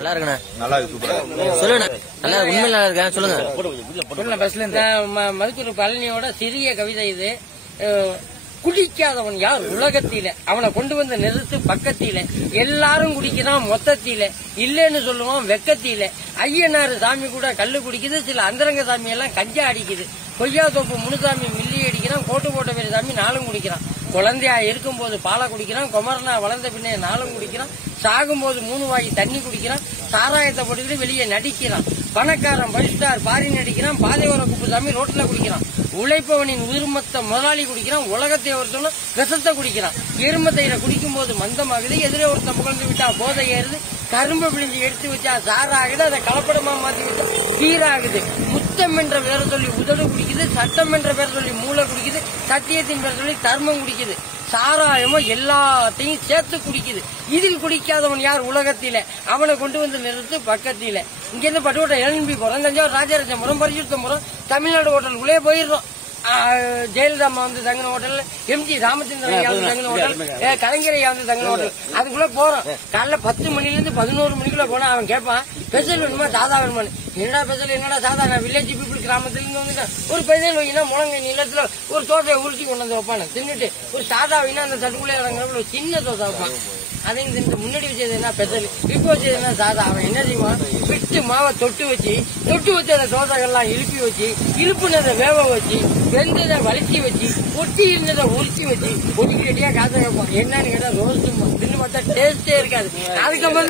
நல்லா இருக்குண்ணா. நல்லா இருக்கு, சூப்பரா சொல்லுங்க. நல்லா உண்மையில நல்லா இருக்கேன். சொல்லுங்க. மருத்துவர் பழனியோட சிறிய கவிதை இது. குடிக்காதவன் யார் உலகத்தில, அவனை கொண்டு வந்து நிறுத்து பக்கத்தில, எல்லாரும் குடிக்கிறான் மொத்தத்தில, இல்லன்னு சொல்லுவான் வெக்கத்தில, ஐயனாரு சாமி கூட கல்லு குடிக்குது, சில அந்தரங்க சாமி எல்லாம் கஞ்சா அடிக்குது, கொய்யா தோப்பு முனுசாமி மில்லி அடிக்கிறான், கோட்டு போட்ட பேரு சாமி நாளும் குடிக்கிறான், குழந்தையா இருக்கும் போது பாலை குடிக்கிறான், குமரனா வளர்ந்த பின்னே நாளும் குடிக்கிறான், சாகும் போது 3 வாய் தண்ணி குடிக்கிறான், சாராயத்தை போட்டுக்கிட்டு வெளியே நடிக்கிறான், பணக்காரன் பரிஸ்டார் பாரி நடிக்கிறான், பாதையோர குப்புசாமி ரோட்ல குடிக்கிறான், உழைப்பவனின் உயிர்மத்த முதலாளி குடிக்கிறான், உலகத்தை ஒருத்தவனும் விஷத்தை குடிக்கிறான், எருமத்தையில குடிக்கும் போது மந்தமாகுது, எதிரே ஒருத்தன் புகழ்ந்து விட்டா போதை ஏறுது, கரும்பு பிழிஞ்சு எடுத்து வச்சா சாராகுது, அதை கலப்படமா மாத்தி வச்சா சீராகுது, முத்தம் என்ற பேரை சொல்லி உதடு குடிக்குது, சட்டம் என்ற பேரை சொல்லி மூளை குடிக்குது, சத்தியத்தின் பேரை சொல்லி தர்மம் குடிக்குது, சாராயமோ எல்லாத்தையும் சேர்த்து குடிக்குது, இதில் குடிக்காதவன் யார் உலகத்தில, அவனை கொண்டு வந்து நிறுத்து பக்கத்தில. இங்க இருந்து பட்டுக்கோட்டை எழும்பி போறோம், தஞ்சாவூர் ராஜராஜபுரம் பரிசுத்தபுரம் தமிழ்நாடு ஹோட்டலுக்குள்ளே போயிடுறோம். ஜெயலலிதா அம்மா வந்து தங்கின ஹோட்டல், எம்ஜி ராமச்சந்திரன் ஐயா வந்து தங்கின ஹோட்டல், கலைஞர் ஐயா வந்து தங்கின ஹோட்டல், அதுக்குள்ள போறோம். காலைல 10 மணிலிருந்து 11 மணிக்குள்ள போனா அவன் கேட்பான், ஸ்பெஷல் வேணுமா சாதா வேணுமான்னு. என்னடா ஸ்பெஷல், என்னடா சாதா, நான் வில்லேஜ் பீப்புள் கிராமத்துல இருந்து வந்துட்டேன், ஒரு ஸ்பெஷல் வைனா முழங்கை நிலத்துல ஒரு தோட்டையை உருட்டி கொண்டு வந்து வைப்பானு தின்னுட்டு, ஒரு சாதா வைனா அந்த தட்டுக்குள்ளே இறங்குற ஒரு சின்ன தோசை வைப்பான், அதையும் தின்னு. முன்னாடி வச்சது என்ன ஸ்பெஷல், இப்போ வச்சது என்ன சாதா. அவன் என்ன செய்வான், விட்டு மாவை தொட்டு வச்சு அந்த தோசைகள்லாம் இழுப்பி வச்சு, இழுப்புனதை வேக வச்சு, வெந்ததை வலிச்சி வச்சு, ஒட்டி இருந்ததை உரிச்சி வச்சு ஒட்டி ரெடியா காசை வைப்பான். என்னன்னு கேட்டா ரோஸ்ட் தின்னு பார்த்தா டேஸ்டே இருக்காது. அதுக்கப்புறம்